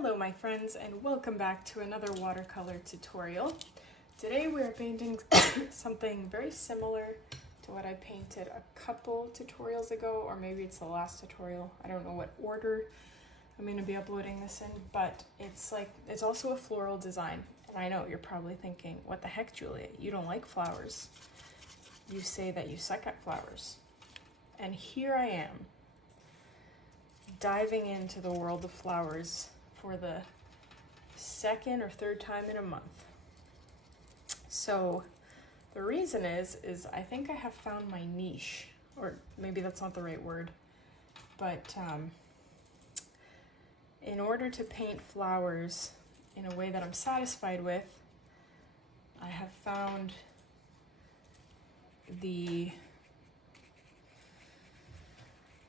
Hello my friends, and welcome back to another watercolor tutorial. Today we are painting something very similar to what I painted a couple tutorials ago, or maybe it's the last tutorial. I don't know what order I'm going to be uploading this in, but it's also a floral design. And I know you're probably thinking, what the heck, Julia? You don't like flowers. You say that you suck at flowers. And here I am, diving into the world of flowers for the second or third time in a month. So the reason is I think I have found my niche, or maybe that's not the right word, but in order to paint flowers in a way that I'm satisfied with, I have found the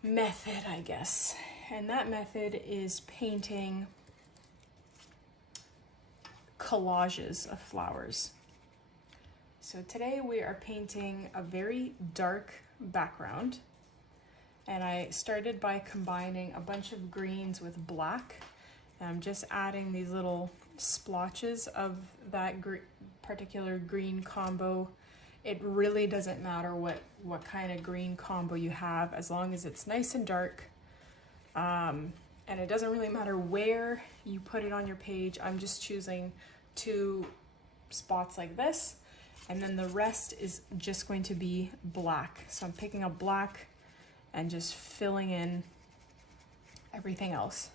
method, I guess. And that method is painting collages of flowers. So today we are painting a very dark background, and I started by combining a bunch of greens with black, and I'm just adding these little splotches of that particular green combo. It really doesn't matter what kind of green combo you have, as long as it's nice and dark. And it doesn't really matter where you put it on your page. I'm just choosing 2 spots like this, and then the rest is just going to be black. So I'm picking up black and just filling in everything else.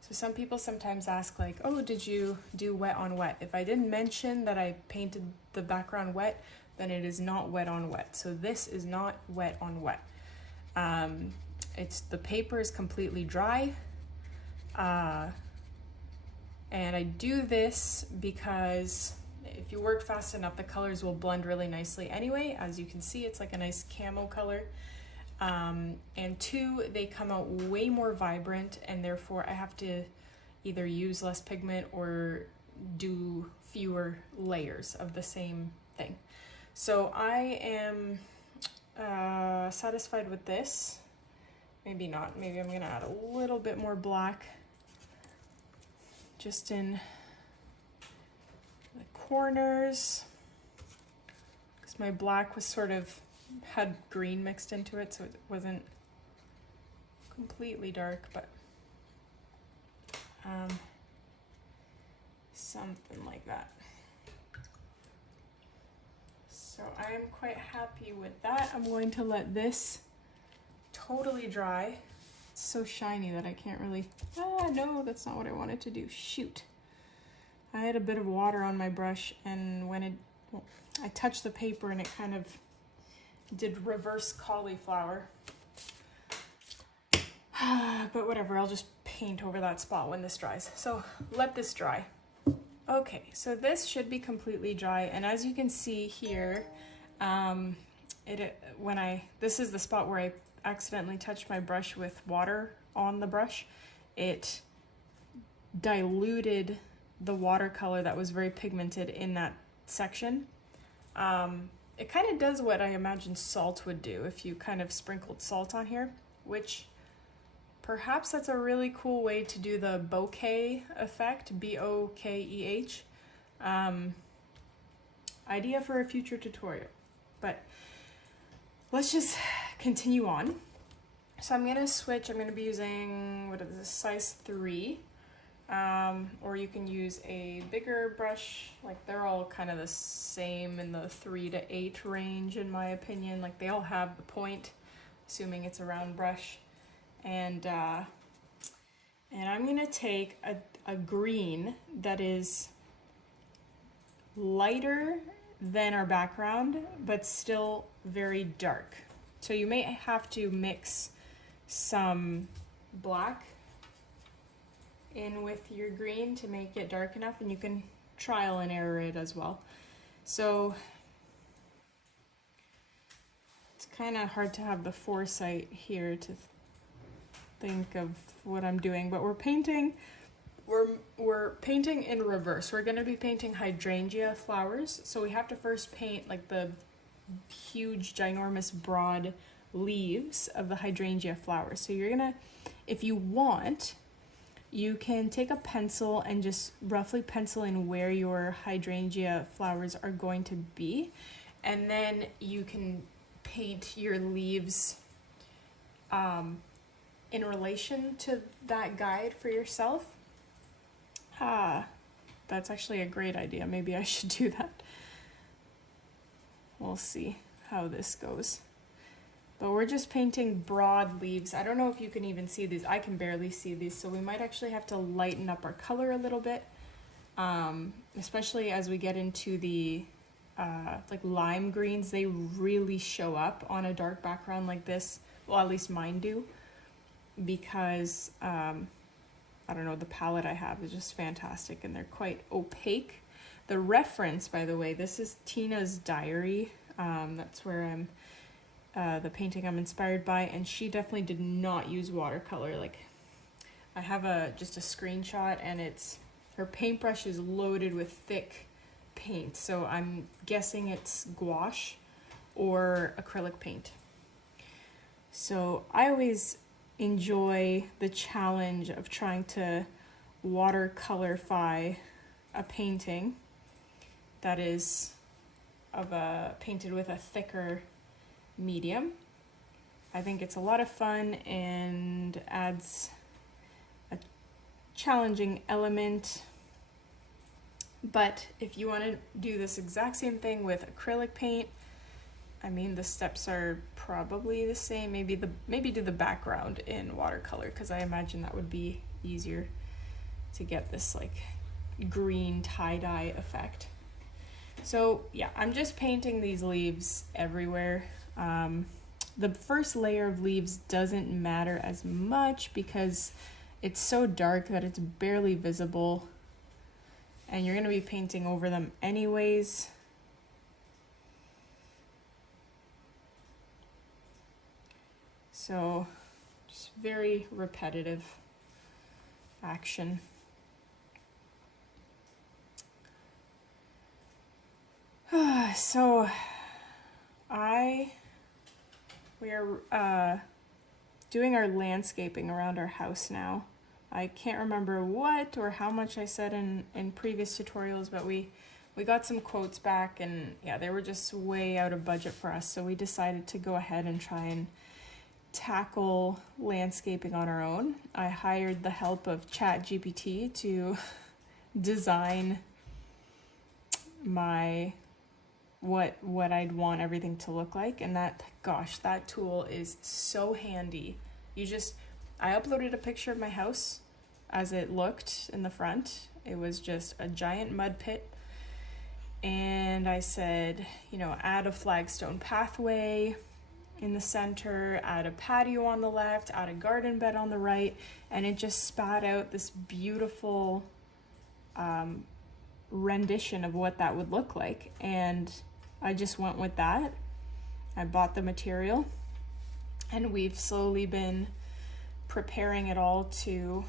So some people sometimes ask, like, oh, did you do wet on wet? If I didn't mention that I painted the background wet, then it is not wet on wet. So this is not wet on wet. The paper is completely dry. And I do this because if you work fast enough, the colors will blend really nicely anyway. As you can see, it's like a nice camo color. And 2, they come out way more vibrant, and therefore I have to either use less pigment or do fewer layers of the same thing. So I am satisfied with this. Maybe not. Maybe I'm gonna add a little bit more black just in the corners, because my black was had green mixed into it, so it wasn't completely dark, but something like that. So I'm quite happy with that. I'm going to let this totally dry. It's so shiny that I can't really, no, that's not what I wanted to do. Shoot. I had a bit of water on my brush, and when I touched the paper and it kind of did reverse cauliflower. But whatever, I'll just paint over that spot when this dries. So let this dry. Okay, so this should be completely dry, and as you can see here, this is the spot where I accidentally touched my brush with water on the brush. It diluted the watercolor that was very pigmented in that section. It kind of does what I imagine salt would do if you kind of sprinkled salt on here, which perhaps that's a really cool way to do the bokeh effect, B-O-K-E-H. Idea for a future tutorial, but let's just continue on. So I'm gonna switch. I'm gonna be using, what is this, size 3, or you can use a bigger brush. Like, they're all kind of the same in the 3 to 8 range, in my opinion. Like, they all have the point, assuming it's a round brush. And I'm gonna take a green that is lighter than our background, but still very dark. So you may have to mix some black in with your green to make it dark enough, and you can trial and error it as well. So it's kind of hard to have the foresight here to think of what I'm doing, but we're painting in reverse. We're going to be painting hydrangea flowers, so we have to first paint like the huge ginormous broad leaves of the hydrangea flowers. So you're gonna, if you want, you can take a pencil and just roughly pencil in where your hydrangea flowers are going to be, and then you can paint your leaves in relation to that guide for yourself. That's actually a great idea. Maybe I should do that. We'll see how this goes. But we're just painting broad leaves. I don't know if you can even see these. I can barely see these, so we might actually have to lighten up our color a little bit, especially as we get into the like lime greens. They really show up on a dark background like this. Well, at least mine do, because I don't know, the palette I have is just fantastic, and they're quite opaque. The reference, by the way, this is Tiinasdiary. That's where I'm the painting I'm inspired by, and she definitely did not use watercolor. Like, I have just a screenshot, and her paintbrush is loaded with thick paint, so I'm guessing it's gouache or acrylic paint. So I always enjoy the challenge of trying to watercolorify a painting that is painted with a thicker medium. I think it's a lot of fun and adds a challenging element. But if you want to do this exact same thing with acrylic paint, I mean, the steps are probably the same. Maybe do the background in watercolor, because I imagine that would be easier to get this like green tie-dye effect. So yeah, I'm just painting these leaves everywhere. The first layer of leaves doesn't matter as much because it's so dark that it's barely visible, and you're going to be painting over them anyways. So just very repetitive action. So we are doing our landscaping around our house now. I can't remember what or how much I said in previous tutorials, but we got some quotes back, and yeah, they were just way out of budget for us, so we decided to go ahead and try and tackle landscaping on our own. I hired the help of ChatGPT to design what I'd want everything to look like, and that tool is so handy. I uploaded a picture of my house as it looked in the front. It was just a giant mud pit, and I said, add a flagstone pathway in the center, add a patio on the left, add a garden bed on the right, and it just spat out this beautiful rendition of what that would look like. And I just went with that. I bought the material, and we've slowly been preparing it all to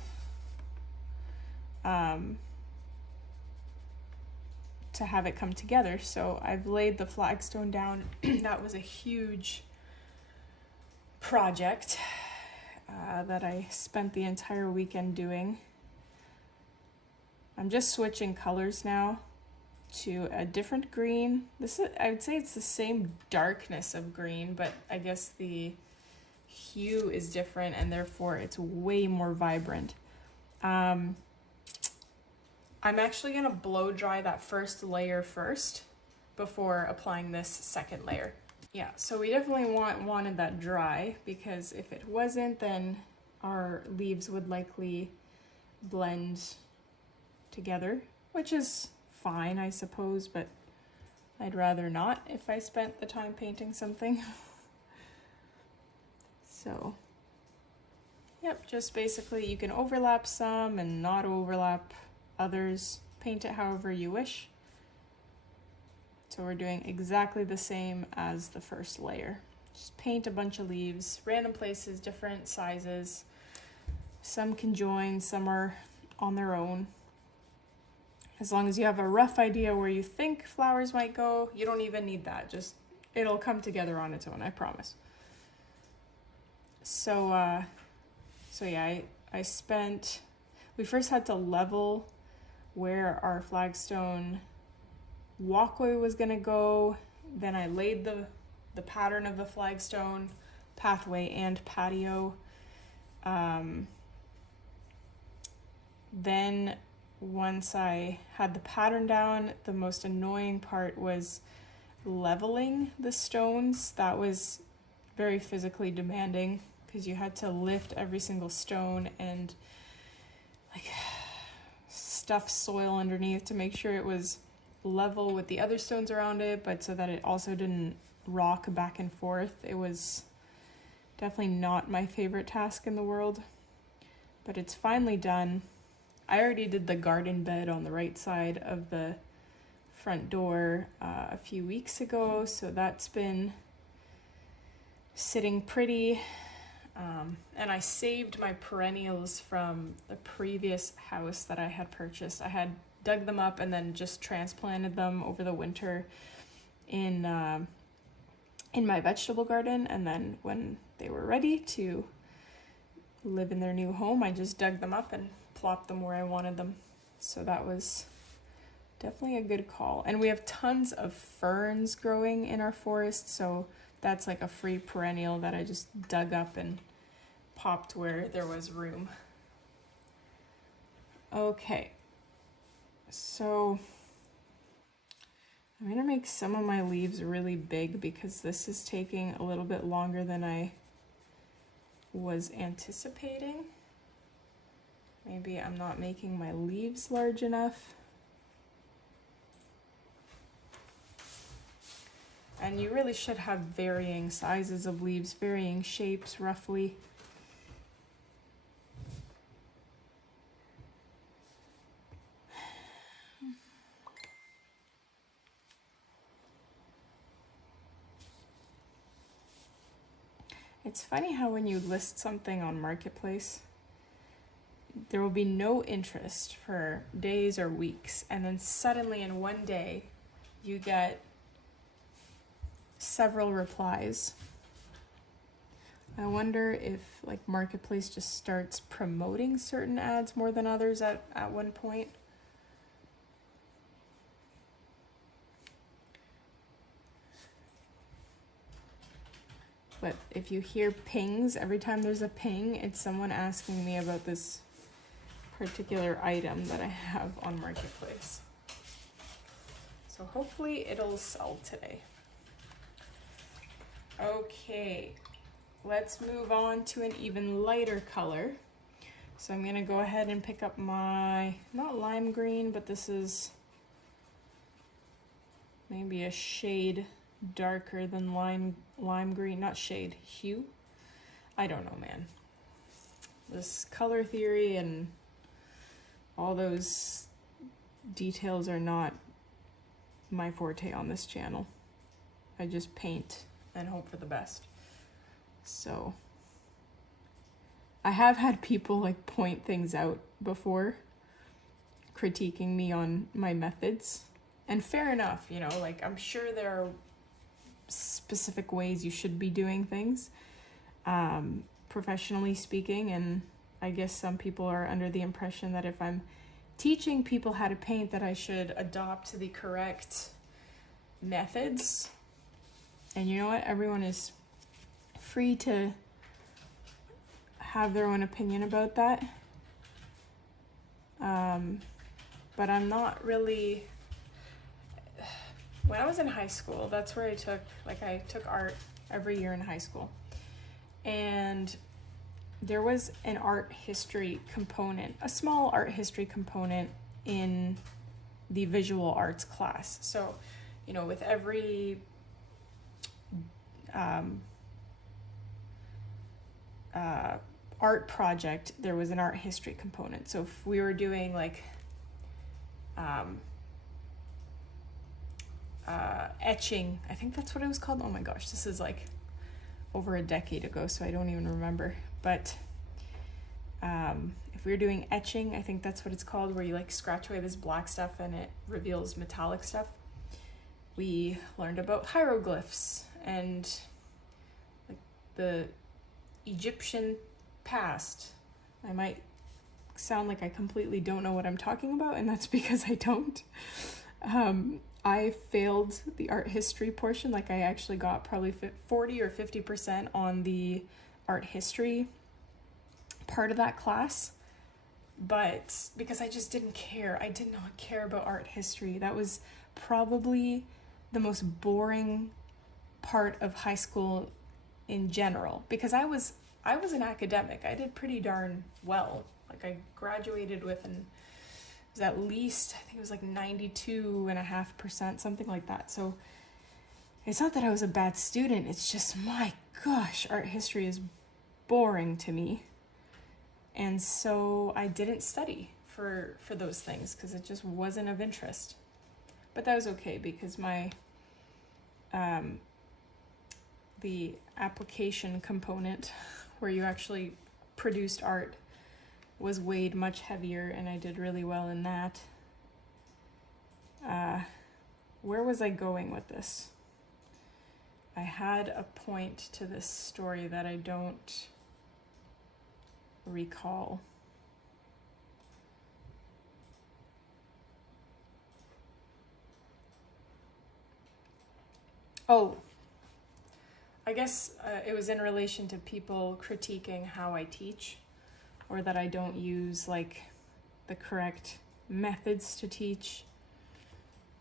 have it come together. So I've laid the flagstone down. That was a huge project that I spent the entire weekend doing. I'm just switching colors now to a different green. I would say it's the same darkness of green, but I guess the hue is different, and therefore it's way more vibrant. I'm actually gonna blow dry that first layer first before applying this second layer. Yeah, so we definitely wanted that dry, because if it wasn't, then our leaves would likely blend together, which is fine, I suppose, but I'd rather not if I spent the time painting something. So, yep, just basically you can overlap some and not overlap others. Paint it however you wish. So we're doing exactly the same as the first layer. Just paint a bunch of leaves, random places, different sizes. Some can join, some are on their own. As long as you have a rough idea where you think flowers might go, you don't even need that. Just, it'll come together on its own, I promise. So yeah, I spent we first had to level where our flagstone walkway was gonna go. Then I laid the pattern of the flagstone pathway and patio. Then once I had the pattern down, the most annoying part was leveling the stones. That was very physically demanding because you had to lift every single stone and like stuff soil underneath to make sure it was level with the other stones around it, but so that it also didn't rock back and forth. It was definitely not my favorite task in the world, but it's finally done. I already did the garden bed on the right side of the front door a few weeks ago, so that's been sitting pretty. And I saved my perennials from the previous house that I had purchased. I had dug them up and then just transplanted them over the winter in my vegetable garden, and then when they were ready to live in their new home, I just dug them up and plopped them where I wanted them. So that was definitely a good call. And we have tons of ferns growing in our forest, so that's like a free perennial that I just dug up and popped where there was room. Okay, so I'm gonna make some of my leaves really big because this is taking a little bit longer than I was anticipating. Maybe I'm not making my leaves large enough. And you really should have varying sizes of leaves, varying shapes roughly. It's funny how when you list something on Marketplace, there will be no interest for days or weeks, and then suddenly in one day you get several replies. I wonder if like Marketplace just starts promoting certain ads more than others at one point. But if you hear pings, every time there's a ping, it's someone asking me about this particular item that I have on Marketplace. So hopefully it'll sell today. Okay, let's move on to an even lighter color. So I'm gonna go ahead and pick up my, not lime green, but this is maybe a shade darker than lime green, not shade, hue. I don't know, man. This color theory and all those details are not my forte on this channel. I just paint and hope for the best. So I have had people like point things out before, critiquing me on my methods, and fair enough, you know, like I'm sure there are specific ways you should be doing things, professionally speaking, and I guess some people are under the impression that if I'm teaching people how to paint that I should adopt the correct methods. And you know what? Everyone is free to have their own opinion about that. But I'm not really... When I was in high school, that's where I took art every year in high school. And there was an art history component, a small art history component in the visual arts class. So, you know, with every art project, there was an art history component. So if we were doing like etching, I think that's what it was called. Oh my gosh, this is like over a decade ago, so I don't even remember. But if we were doing etching, I think that's what it's called, where you like scratch away this black stuff and it reveals metallic stuff. We learned about hieroglyphs and like the Egyptian past. I might sound like I completely don't know what I'm talking about, and that's because I don't. I failed the art history portion. Like, I actually got probably 40 or 50% on the art history part of that class, but because I just didn't care. I did not care about art history. That was probably the most boring part of high school in general, because I was an academic. I did pretty darn well. Like, I graduated with an, it was at least, I think it was like 92.5%, something like that. So it's not that I was a bad student, it's just, my gosh, art history is boring to me. And so I didn't study for those things because it just wasn't of interest. But that was okay, because my the application component where you actually produced art was weighed much heavier, and I did really well in that. Where was I going with this? I had a point to this story that I don't recall. Oh, I guess it was in relation to people critiquing how I teach, or that I don't use like the correct methods to teach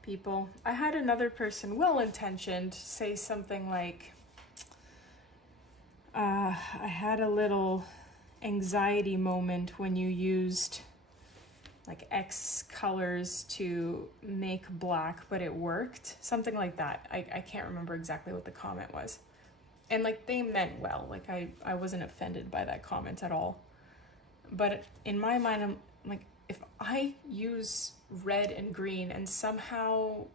people. I had another person, well-intentioned, say something like, I had a little anxiety moment when you used like X colors to make black, but it worked. Something like that. I can't remember exactly what the comment was. And like, they meant well. Like, I wasn't offended by that comment at all. But in my mind, I'm like, if I use red and green and somehow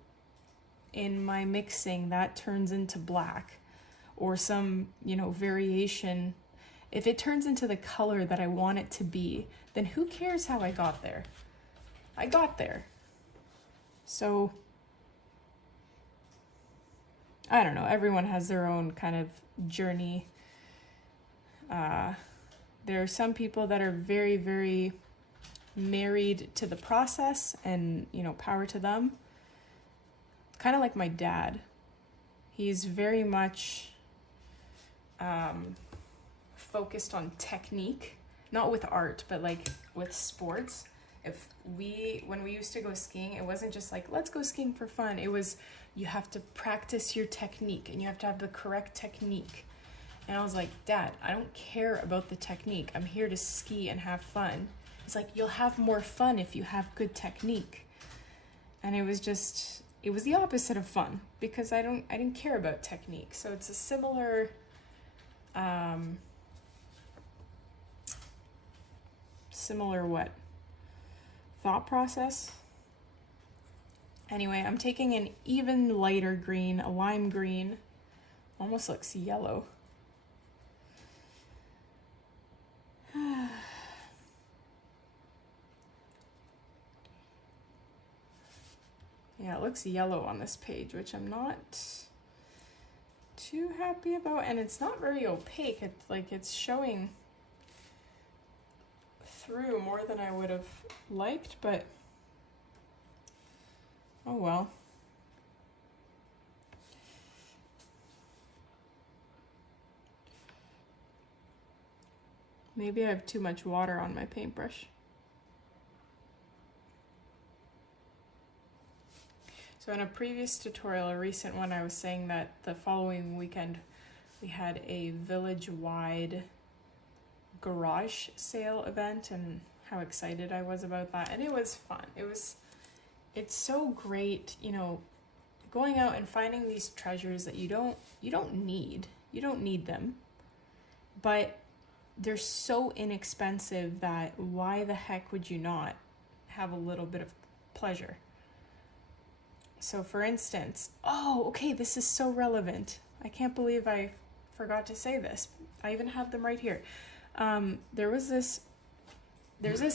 in my mixing that turns into black, or some, variation, if it turns into the color that I want it to be, then who cares how I got there? I got there. So, I don't know, everyone has their own kind of journey. There are some people that are very, very married to the process, and, power to them. Kind of like my dad. He's very much focused on technique, not with art, but like with sports. When we used to go skiing, it wasn't just like, let's go skiing for fun. It was, you have to practice your technique, and you have to have the correct technique. And I was like, Dad, I don't care about the technique. I'm here to ski and have fun. It's like, you'll have more fun if you have good technique. And it was the opposite of fun, because I didn't care about technique. So it's a similar thought process. Anyway, I'm taking an even lighter green, a lime green. Almost looks yellow. Yeah, it looks yellow on this page, which I'm not too happy about, and it's not very opaque. It's showing through more than I would have liked, but oh well. Maybe I have too much water on my paintbrush. So in a previous tutorial, a recent one, I was saying that the following weekend we had a village-wide garage sale event, and how excited I was about that. And it was fun. It's so great, going out and finding these treasures that you don't need them, but they're so inexpensive that why the heck would you not have a little bit of pleasure? So for instance, this is so relevant. I can't believe I forgot to say this. I even have them right here. There's this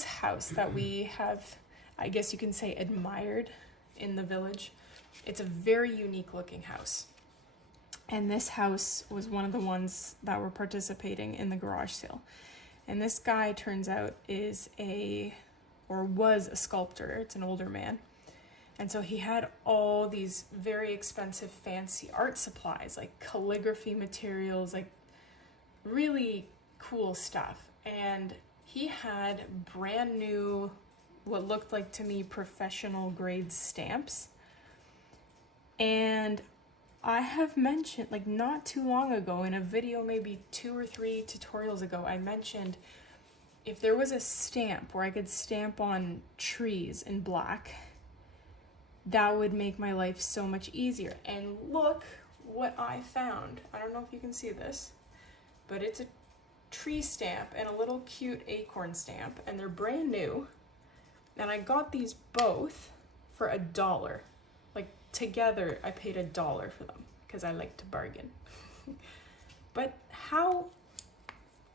house that we have, I guess you can say, admired in the village. It's a very unique looking house. And this house was one of the ones that were participating in the garage sale. And this guy turns out is was a sculptor. It's an older man. And so he had all these very expensive fancy art supplies, like calligraphy materials, like really cool stuff. And he had brand new, what looked like to me, professional grade stamps. And I have mentioned, like not too long ago in a video, maybe 2 or 3 tutorials ago, I mentioned if there was a stamp where I could stamp on trees in black, that would make my life so much easier. And look what I found. I don't know if you can see this, but it's a tree stamp and a little cute acorn stamp, and they're brand new. And I got these both for $1. Like together, I paid $1 for them because I like to bargain. But how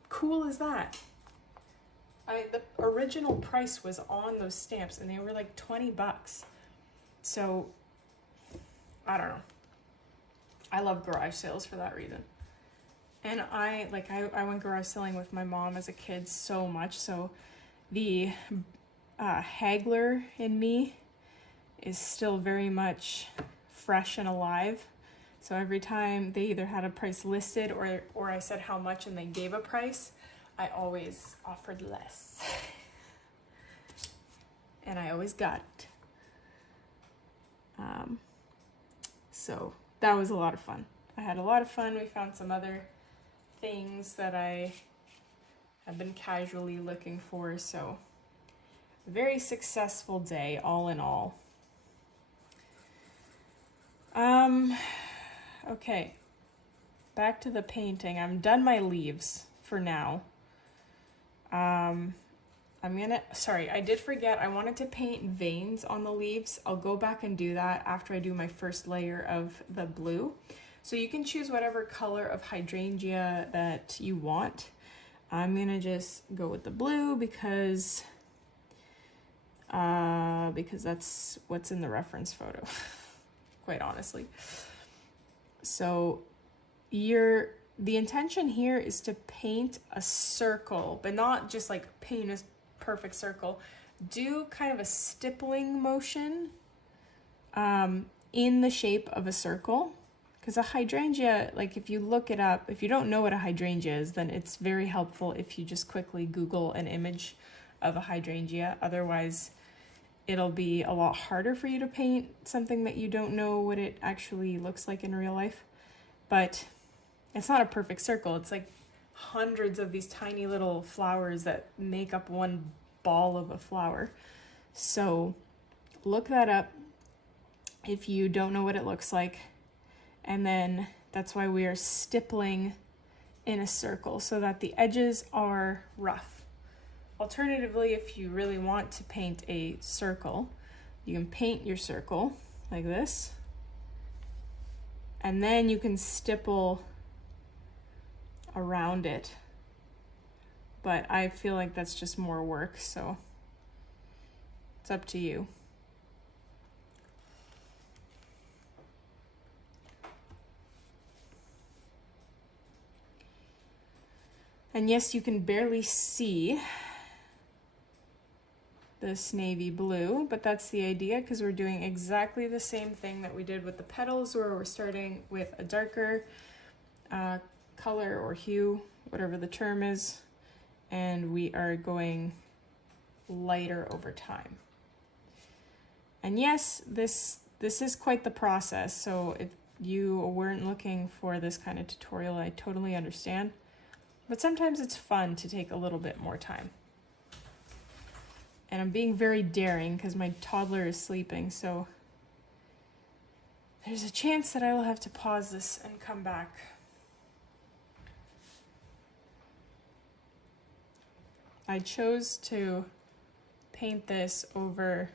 cool is that? The original price was on those stamps and they were like 20 bucks. So, I don't know. I love garage sales for that reason. And I went garage selling with my mom as a kid so much. So the haggler in me is still very much fresh and alive. So every time they either had a price listed or I said how much and they gave a price, I always offered less. And I always got it. So that was a lot of fun. I had a lot of fun. We found some other things that I have been casually looking for. So very successful day all in all. Okay, back to the painting. I'm done my leaves for now. I did forget, I wanted to paint veins on the leaves. I'll go back and do that after I do my first layer of the blue. So you can choose whatever color of hydrangea that you want. I'm gonna just go with the blue because that's what's in the reference photo, quite honestly. So the intention here is to paint a circle, but not just like paint a perfect circle. Do kind of a stippling motion in the shape of a circle. Because a hydrangea, like if you look it up, if you don't know what a hydrangea is, then it's very helpful if you just quickly Google an image of a hydrangea. Otherwise, it'll be a lot harder for you to paint something that you don't know what it actually looks like in real life. But it's not a perfect circle. It's like hundreds of these tiny little flowers that make up one ball of a flower. So look that up if you don't know what it looks like. And then that's why we are stippling in a circle so that the edges are rough. Alternatively, if you really want to paint a circle, you can paint your circle like this. And then you can stipple around it. But I feel like that's just more work, so it's up to you. And yes, you can barely see this navy blue, but that's the idea because we're doing exactly the same thing that we did with the petals, where we're starting with a darker color or hue, whatever the term is, and we are going lighter over time. And yes, this is quite the process, so if you weren't looking for this kind of tutorial, I totally understand. But sometimes it's fun to take a little bit more time. And I'm being very daring because my toddler is sleeping, so there's a chance that I will have to pause this and come back. I chose to paint this over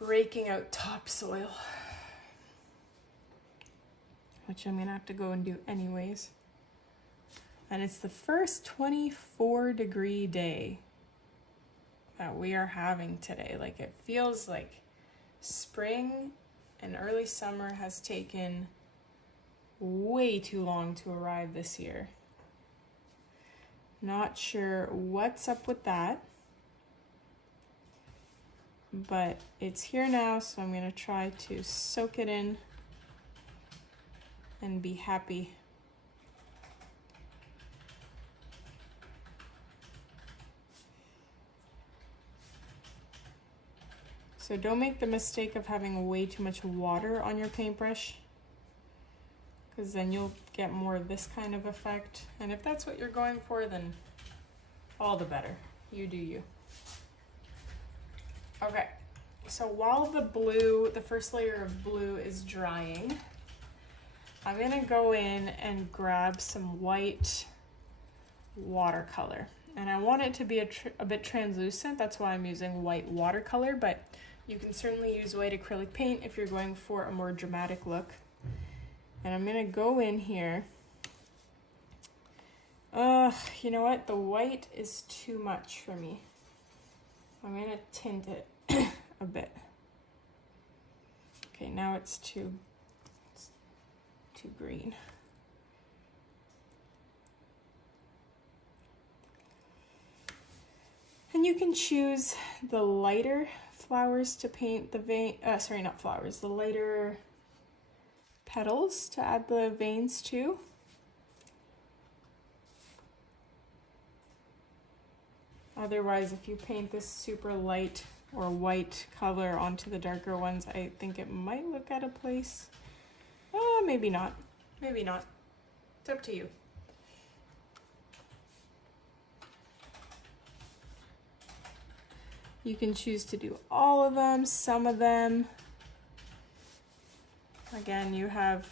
raking out topsoil, which I'm gonna have to go and do anyways. And it's the first 24-degree day that we are having today. Like, it feels like spring and early summer has taken way too long to arrive this year. Not sure what's up with that, but it's here now, so I'm gonna try to soak it in and be happy. So don't make the mistake of having way too much water on your paintbrush, because then you'll get more of this kind of effect. And if that's what you're going for, then all the better. You do you. Okay, so while the first layer of blue is drying, I'm gonna go in and grab some white watercolor. And I want it to be a bit translucent, that's why I'm using white watercolor, but you can certainly use white acrylic paint if you're going for a more dramatic look. And I'm gonna go in here. You know what? The white is too much for me. I'm gonna tint it a bit. Okay, now it's too green. And you can choose the lighter flowers to paint the vein, sorry, not flowers, the lighter petals to add the veins to. Otherwise, if you paint this super light or white color onto the darker ones, I think it might look out of place. Maybe not. Maybe not. It's up to you. You can choose to do all of them, some of them. Again, you have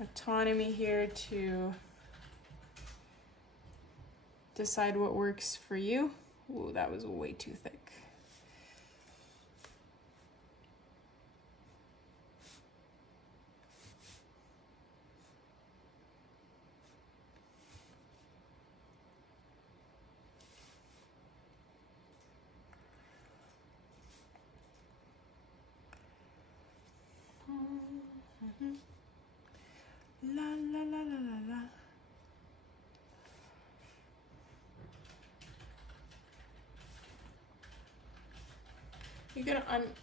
autonomy here to decide what works for you. Ooh, that was way too thick. La la la la la la.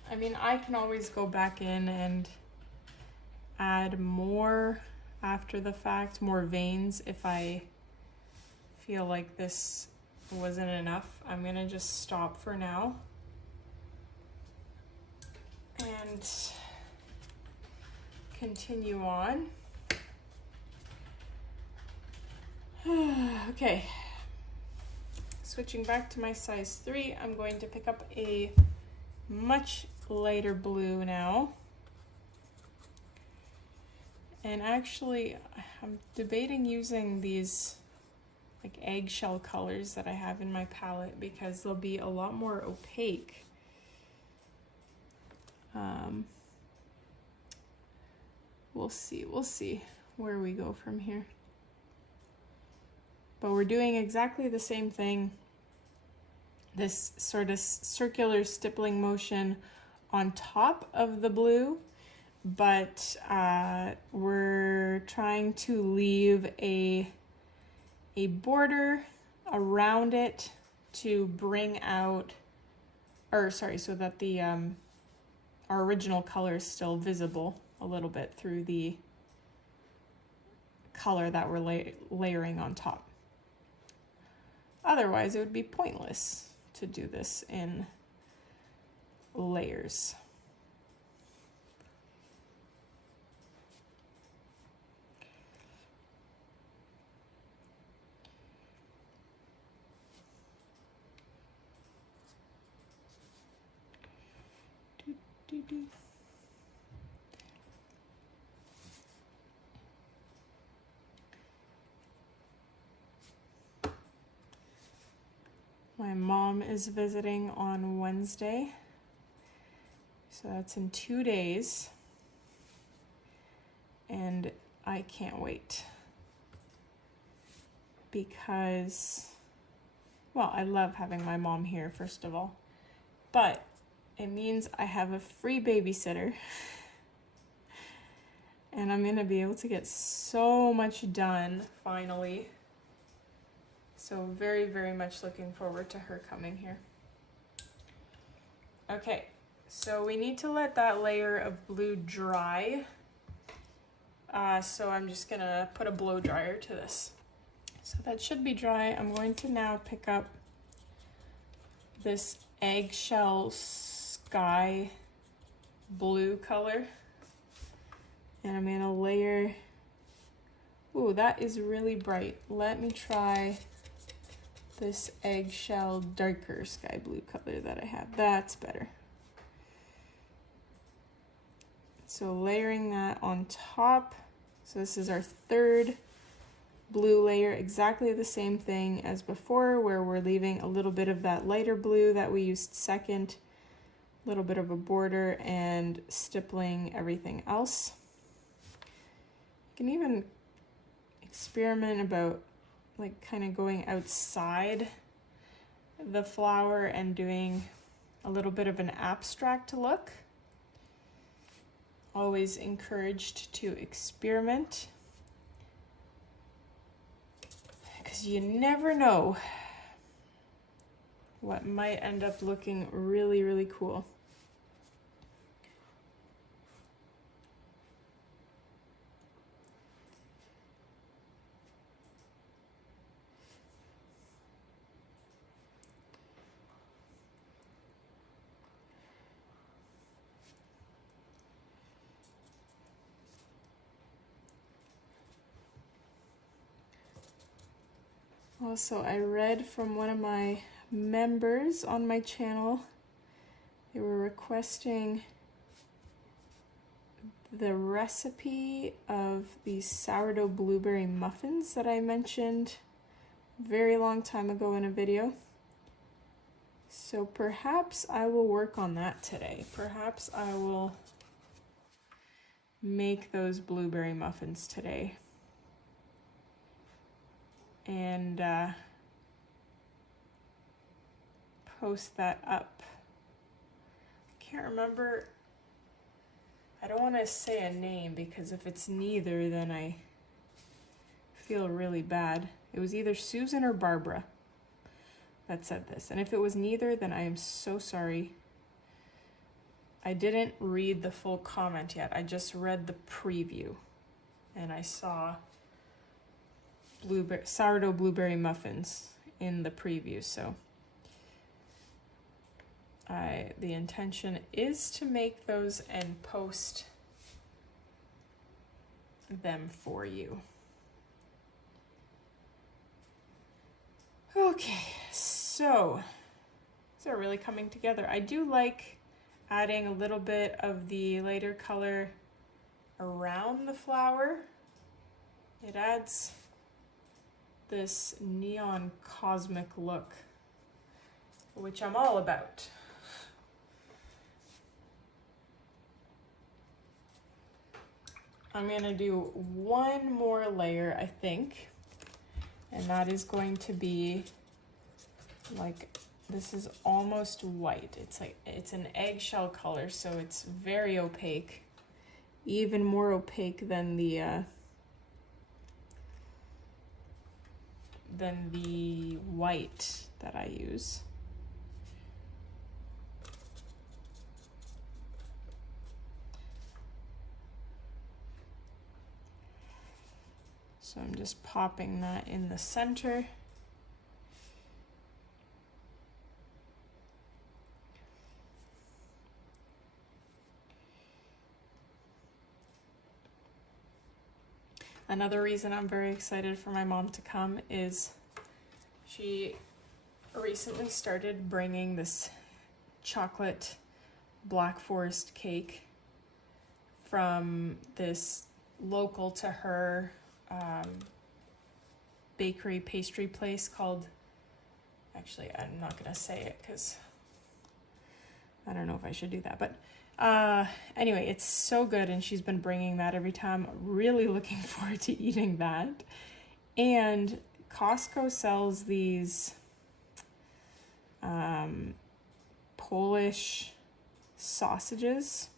I mean, I can always go back in and add more after the fact, more veins if I feel like this wasn't enough. I'm gonna just stop for now and continue on. Okay, switching back to my size 3, I'm going to pick up a much lighter blue now. And actually, I'm debating using these like eggshell colors that I have in my palette because they'll be a lot more opaque. We'll see where we go from here. But we're doing exactly the same thing. This sort of circular stippling motion on top of the blue, but we're trying to leave a border around it to bring out, so that the our original color is still visible a little bit through the color that we're layering on top. Otherwise, it would be pointless to do this in layers. My mom is visiting on Wednesday, so that's in 2 days, and I can't wait because, well, I love having my mom here, first of all, but it means I have a free babysitter and I'm gonna be able to get so much done finally. So very, very much looking forward to her coming here. Okay, so we need to let that layer of blue dry. So I'm just gonna put a blow dryer to this. So that should be dry. I'm going to now pick up this eggshell sky blue color. And I'm gonna layer, ooh, that is really bright. Let me try this eggshell darker sky blue color that I have. That's better. So layering that on top. So this is our third blue layer, exactly the same thing as before, where we're leaving a little bit of that lighter blue that we used second, a little bit of a border, and stippling everything else. You can even experiment about like kind of going outside the flower and doing a little bit of an abstract look. Always encouraged to experiment, because you never know what might end up looking really, really cool. Also, I read from one of my members on my channel, they were requesting the recipe of these sourdough blueberry muffins that I mentioned a very long time ago in a video. So perhaps I will work on that today. Perhaps I will make those blueberry muffins today. And post that up. I can't remember, I don't want to say a name because if it's neither, then I feel really bad. It was either Susan or Barbara that said this, and if it was neither, then I am so sorry. I didn't read the full comment yet. I just read the preview and I saw sourdough blueberry muffins in the preview, so the intention is to make those and post them for you. Okay, so these are really coming together. I do like adding a little bit of the lighter color around the flower. It adds this neon cosmic look, which I'm all about. I'm gonna do one more layer, I think, and that is going to be like, this is almost white. It's an eggshell color, so it's very opaque, even more opaque than the white that I use. So I'm just popping that in the center. Another reason I'm very excited for my mom to come is she recently started bringing this chocolate Black Forest cake from this local to her bakery pastry place called, actually I'm not gonna say it because I don't know if I should do that, but anyway, it's so good and she's been bringing that every time. Really looking forward to eating that. And Costco sells these Polish sausages,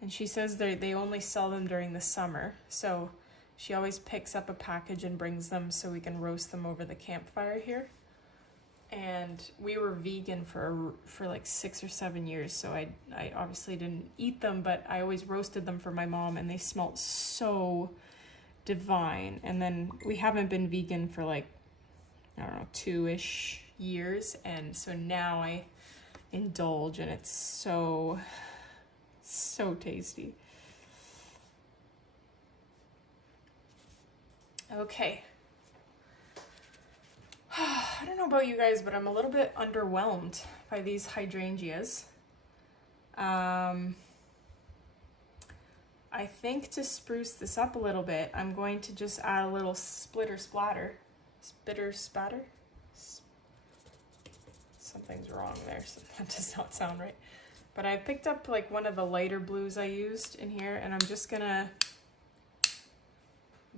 and she says they only sell them during the summer. So She always picks up a package and brings them so we can roast them over the campfire here. And we were vegan for like 6 or 7 years, so I obviously didn't eat them, but I always roasted them for my mom, and they smelled so divine. And then we haven't been vegan for like, I don't know, 2-ish years, and so now I indulge, and it's so tasty. Okay. I don't know about you guys, but I'm a little bit underwhelmed by these hydrangeas. I think to spruce this up a little bit, I'm going to just add a little spitter spatter. Something's wrong there, so that does not sound right. But I picked up like one of the lighter blues I used in here, and I'm just gonna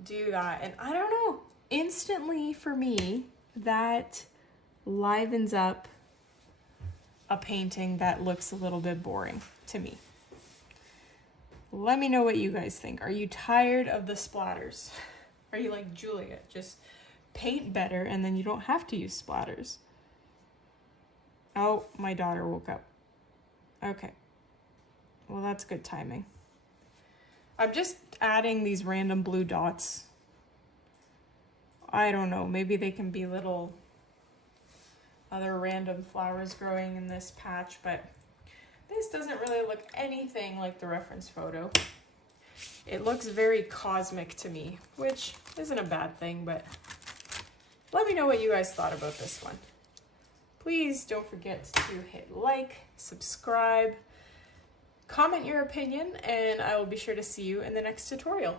do that. And I don't know, instantly for me, that livens up a painting that looks a little bit boring to me. Let me know what you guys think. Are you tired of the splatters? Are you like, Julia, just paint better and then you don't have to use splatters? Oh, my daughter woke up. Okay. Well, that's good timing. I'm just adding these random blue dots. I don't know, maybe they can be little other random flowers growing in this patch, but this doesn't really look anything like the reference photo. It looks very cosmic to me, which isn't a bad thing, but let me know what you guys thought about this one. Please don't forget to hit like, subscribe, comment your opinion, and I will be sure to see you in the next tutorial.